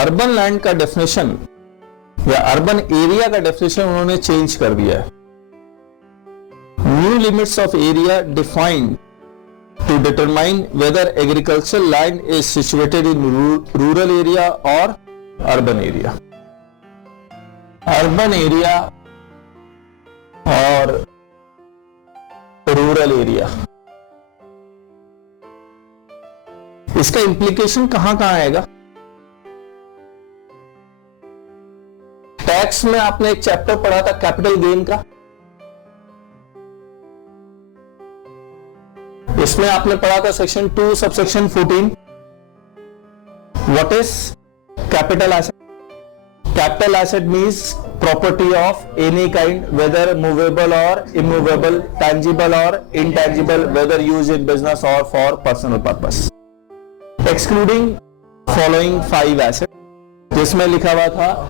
Urban land का definition या urban area का डेफिनेशन उन्होंने चेंज कर दिया है। New limits of area defined to determine whether agriculture land is situated in rural area or urban area. Urban area और rural area, इसका implication कहां कहां आएगा? टैक्स में आपने एक चैप्टर पढ़ा था कैपिटल गेन का, इसमें आपने पढ़ा था section 2 subsection 14, what is capital asset? Capital asset means property of any kind, whether movable और इमूवेबल, टैंजिबल और intangible, whether use in business और for personal purpose, excluding following 5 asset, जिसमें लिखा हुआ था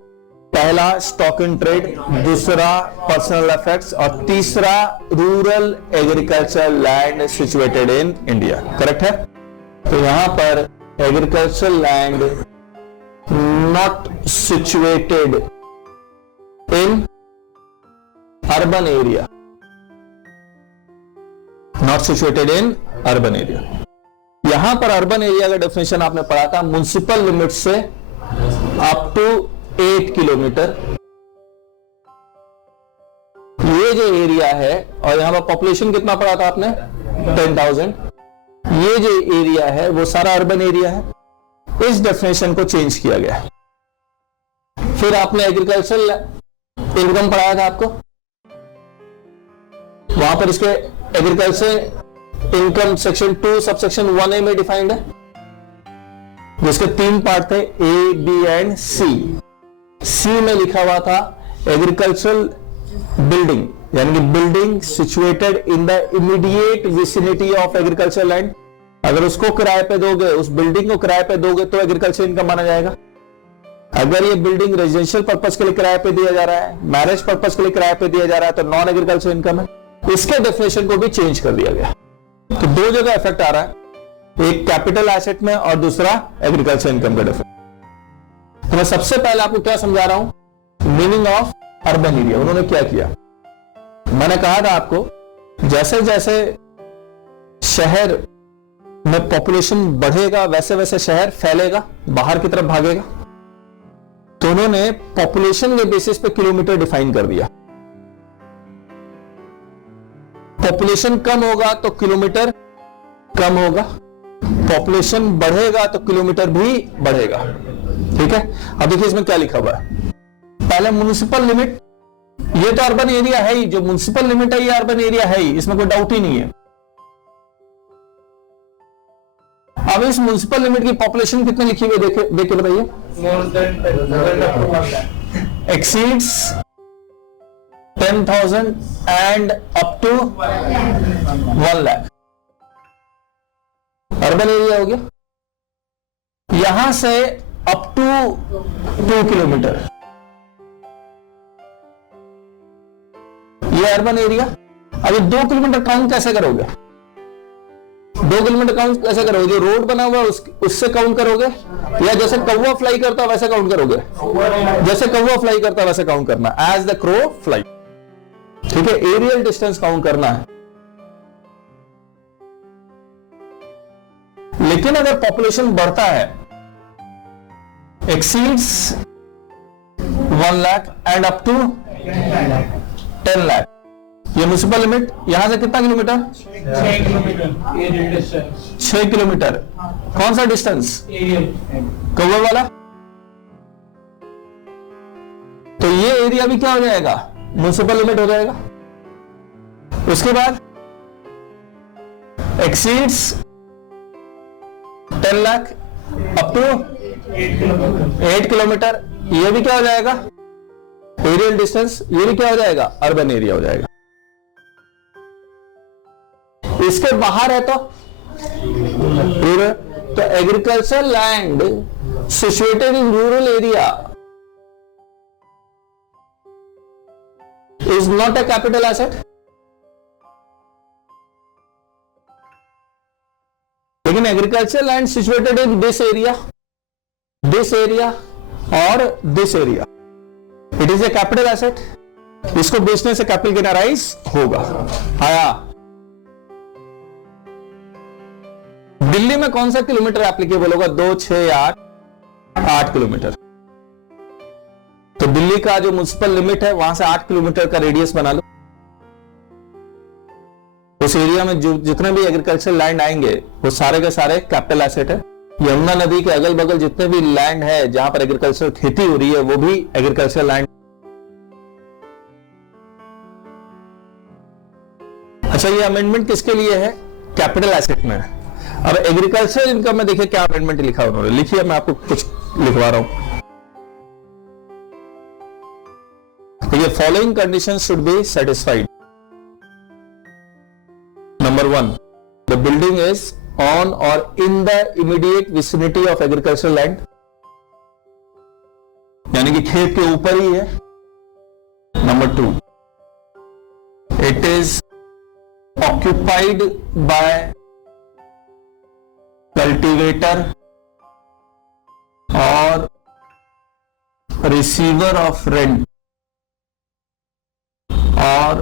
पहला स्टॉक इन ट्रेड, दूसरा personal effects और तीसरा rural agriculture land situated in India. Correct है? तो यहां पर agriculture land not situated in urban area, not situated in urban area. यहां पर अर्बन एरिया का डेफिनेशन आपने पढ़ा था म्युनिसिपल लिमिट से अप टू 8 किलोमीटर। ये जो एरिया है, और यहां पर पॉपुलेशन कितना पढ़ा था आपने? 10,000। ये जो एरिया है वो सारा अर्बन एरिया है। इस डेफिनेशन को चेंज किया गया है। फिर आपने एग्रीकल्चरल इनकम पढ़ाया था आपको, वहां पर इसके agriculture income section 2 subsection 1A में डिफाइंड है, जिसके 3 पार्ट थे, A, B एंड C। सी में लिखा हुआ था एग्रीकल्चरल बिल्डिंग, यानी कि building situated in the immediate vicinity of agriculture land. अगर उसको किराए पे दोगे, उस बिल्डिंग को किराए पे दोगे तो एग्रीकल्चर इनकम माना जाएगा। अगर ये बिल्डिंग रेजिडेंशियल पर्पस के लिए किराए पे दिया जा रहा है, मैरिज पर्पस के लिए किराए पे दिया जा रहा है, तो नॉन एग्रीकल्चर इनकम है। इसके डेफिनेशन को भी चेंज कर दिया गया। तो 2 जगह इफेक्ट आ रहा है, एक कैपिटल एसेट में और दूसरा एग्रीकल्चर इनकम का डिफरेंस। तो मैं सबसे पहले आपको क्या समझा रहा हूं, मीनिंग ऑफ अर्बन एरिया। उन्होंने क्या किया, मैंने कहा था आपको जैसे जैसे शहर में पॉपुलेशन बढ़ेगा वैसे वैसे शहर फैलेगा, बाहर की तरफ भागेगा। तो उन्होंने पॉपुलेशन के बेसिस पे किलोमीटर डिफाइन कर दिया। पॉपुलेशन कम होगा तो किलोमीटर कम होगा, पॉपुलेशन बढ़ेगा तो किलोमीटर भी बढ़ेगा। ठीक है? अब देखिए इसमें क्या लिखा हुआ है। पहले म्युनिसिपल लिमिट, ये तो अर्बन एरिया है ही, जो म्युनिसिपल लिमिट है ये अर्बन एरिया है ही, इसमें कोई डाउट ही नहीं है। अब इस म्युनिसिपल लिमिट की पॉपुलेशन कितनी लिखी हुई है, देख के बताइए। Exceeds 10,000 and up to 1 lakh, urban area हो गया। यहां से अप टू 2 किलोमीटर ये अर्बन एरिया। अभी 2 किलोमीटर काउंट कैसे करोगे? 2 किलोमीटर काउंट कैसे करोगे? जो रोड बना हुआ है उससे काउंट करोगे, या जैसे कौवा फ्लाई करता है वैसे काउंट करोगे? जैसे कौवा फ्लाई करता है वैसे काउंट करना, एज द क्रो फ्लाई। ठीक है? एरियल डिस्टेंस काउंट करना है। लेकिन अगर पॉपुलेशन बढ़ता है, exceeds 1 lakh and up to 10 lakh, ये म्युनिसिपल लिमिट यहां से कितना किलोमीटर? 6 किलोमीटर। कौन सा डिस्टेंस? कौवा वाला। तो ये एरिया भी क्या हो जाएगा? म्युनिसिपल लिमिट हो जाएगा। उसके बाद exceeds 10 lakh up to 8 kilometre, ये भी क्या हो जाएगा? Aerial distance. ये भी क्या हो जाएगा? अर्बन एरिया हो जाएगा। इसके बाहर है तो रूरल। तो agriculture land situated in rural area is not a capital asset. लेकिन agriculture land situated in this area और this area, it is a capital asset, इसको बेचने से कैपिटल गेन अराइज होगा। आया। दिल्ली में कौन सा किलोमीटर एप्लीकेबल होगा? 2, 6 या 8 किलोमीटर। तो दिल्ली का जो म्युनिसिपल लिमिट है वहां से 8 किलोमीटर का रेडियस बना लो। उस एरिया में जो जितने भी एग्रीकल्चर लैंड आएंगे वो सारे के सारे कैपिटल एसेट है। यमुना नदी के अगल बगल जितने भी लैंड है जहां पर एग्रीकल्चर खेती हो रही है वो भी एग्रीकल्चर लैंड। अच्छा, ये अमेंडमेंट किसके लिए है? कैपिटल एसेट में। अब एग्रीकल्चर इनकम में देखिए क्या अमेंडमेंट लिखा उन्होंने, लिखिए, मैं आपको कुछ लिखवा रहा हूं। तो ये following condition should be satisfied. Number 1, the building is on और in the immediate vicinity of agriculture land, यानी कि खेत के ऊपर ही है। Number 2, it is occupied by cultivator or receiver of rent or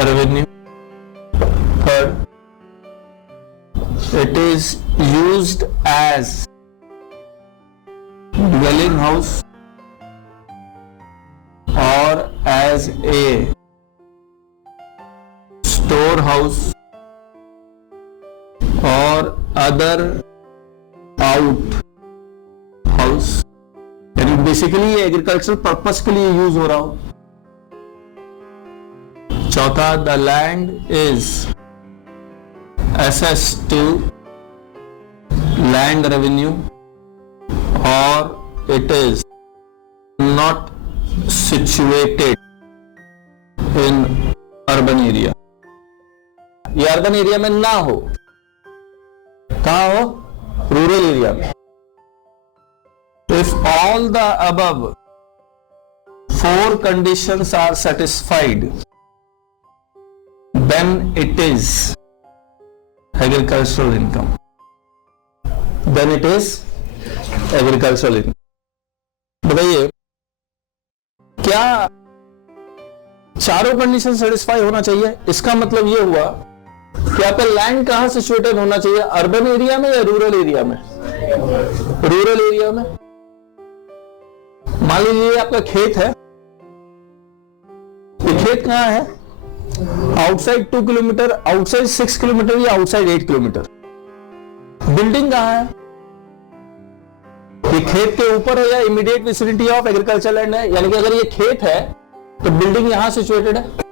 revenue. Third, it is used as dwelling house or as a store house और other out house, यानी basically ये एग्रीकल्चरल पर्पस के लिए यूज हो रहा हो। चौथा, the land is assess to land revenue और it is not situated in urban area, ये अर्बन एरिया में ना हो। कहां हो? रूरल एरिया में। If all the above 4 conditions are satisfied then it is agricultural income, then it is agricultural income. बताइए, क्या चारों कंडीशन सेटिस्फाई होना चाहिए? इसका मतलब यह हुआ कि आपका लैंड कहां सिचुएटेड होना चाहिए? अर्बन एरिया में या रूरल एरिया में? रूरल एरिया में। मान लीजिए आपका खेत है, ये खेत कहां है? आउटसाइड 2 किलोमीटर, आउटसाइड 6 किलोमीटर या आउटसाइड 8 किलोमीटर। बिल्डिंग कहां है? ये खेत के ऊपर है या immediate vicinity of agriculture land है? यानी कि अगर ये खेत है तो बिल्डिंग यहां सिचुएटेड है।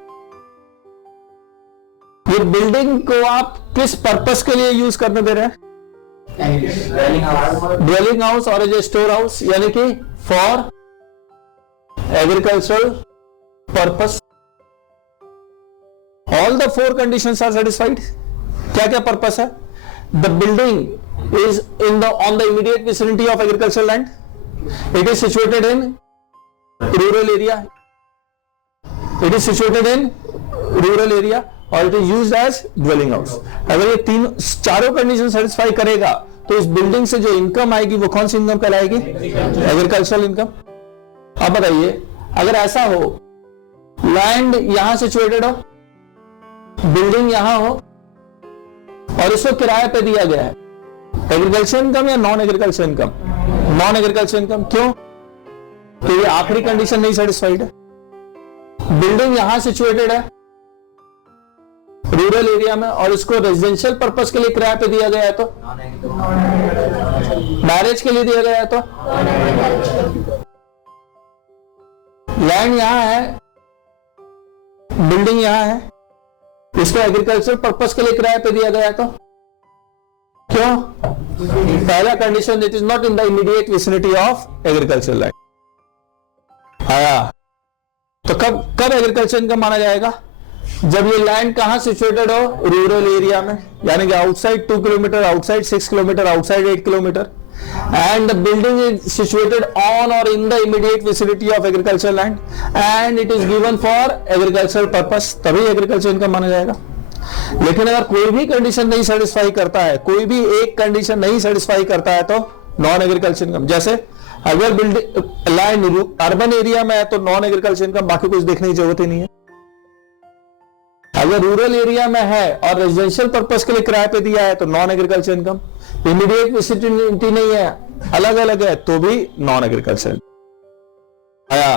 ये बिल्डिंग को आप किस पर्पस के लिए यूज करने दे रहे हैं? ड्वेलिंग हाउस और एज ए स्टोर हाउस, यानी कि for agricultural purpose. All the 4 conditions are satisfied. क्या क्या पर्पस है? The building is on the immediate vicinity of agriculture land, it is situated in rural area, it is situated in rural area और it is used as dwelling house. अगर ये चारों condition satisfy करेगा तो इस building से जो income आएगी वो कौन सी इनकम कहलाएगी? Agricultural income. अब बताइए, अगर ऐसा हो, लैंड यहां सिचुएटेड हो, बिल्डिंग यहां हो और इसको किराए पे दिया गया है, एग्रीकल्चर इनकम या non agriculture income? Non agriculture income. क्यों? तो ये आखिरी कंडीशन नहीं सेटिस्फाइड है। बिल्डिंग यहां सिचुएटेड है रूरल एरिया में और इसको रेजिडेंशियल पर्पस के लिए किराए पे दिया गया है, तो मैरिज के लिए दिया गया है, तो लैंड यहां है, बिल्डिंग यहां है, इसको एग्रीकल्चर पर्पस के लिए किराए पे दिया गया है, तो क्यों? पहला condition, it is not in the immediate vicinity of agriculture land. आया। तो कब एग्रीकल्चर इनकम माना जाएगा? जब ये लैंड कहां सिचुएटेड हो? रूरल एरिया में, यानी कि outside 2 kilometre, outside 6 kilometre, outside 8 kilometre, and the building is situated on और in the immediate vicinity of agriculture land and it is given for agriculture purpose, तभी एग्रीकल्चर इनकम माना जाएगा। लेकिन अगर कोई भी कंडीशन नहीं सेटिस्फाई करता है, कोई भी एक कंडीशन नहीं सेटिस्फाई करता है, तो नॉन एग्रीकल्चर इनकम। जैसे अगर बिल्डिंग लैंड अर्बन एरिया में है तो नॉन एग्रीकल्चर इनकम, बाकी कुछ देखने की जरूरत ही नहीं है। अगर रूरल एरिया में है और रेजिडेंशियल पर्पस के लिए किराए पे दिया है तो non agriculture income. Immediate vicinity नहीं है, अलग अलग है तो भी नॉन एग्रीकल्चर आया।